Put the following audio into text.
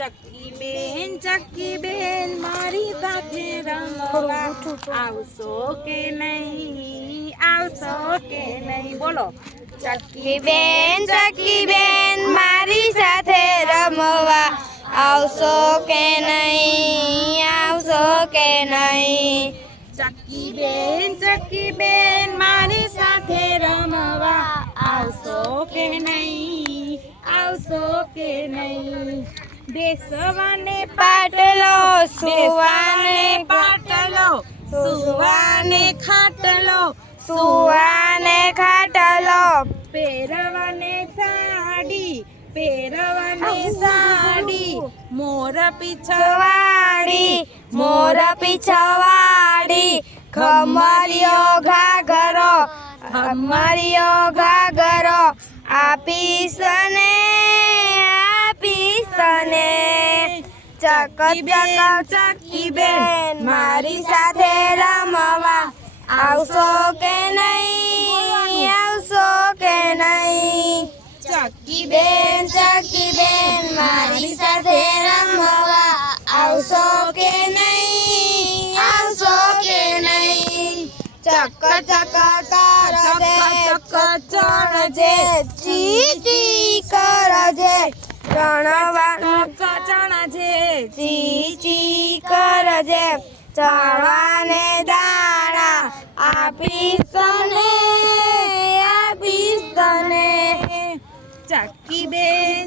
ચક્કી બેન મારી સાથે રમવા આવશો કે નહીં, આવશો કે નહીં? બોલો. ચક્કી બેન મારી સાથે રમવા આવશો કે નહીં, આવશો કે નહીં? ચક્કી બેન મારી સાથે રમવા આવશો કે નહીં, આવશો કે નહીં? બેસવાને પાટલો સુવાને પાટલો, સુવાને ખાટલો, સુવાને ખાટલો, પહેરવાને સાડી, મોર વાડી મોર પીછવાડી, ખમરિયો ઘાઘરો આપીશ ને ચક્કી બેન મારી સાથે રમવા આવશો કે નહીં, આવશો કે નહીં? ચક્કી બેન મારી સાથે રમવા આવશો કે નહીં, આવશો કે નહીં? ચક ચણજે ચી કરજે, ચી કરજે, ચણવાને દાણા આપીશ તને. ચક્કી બેન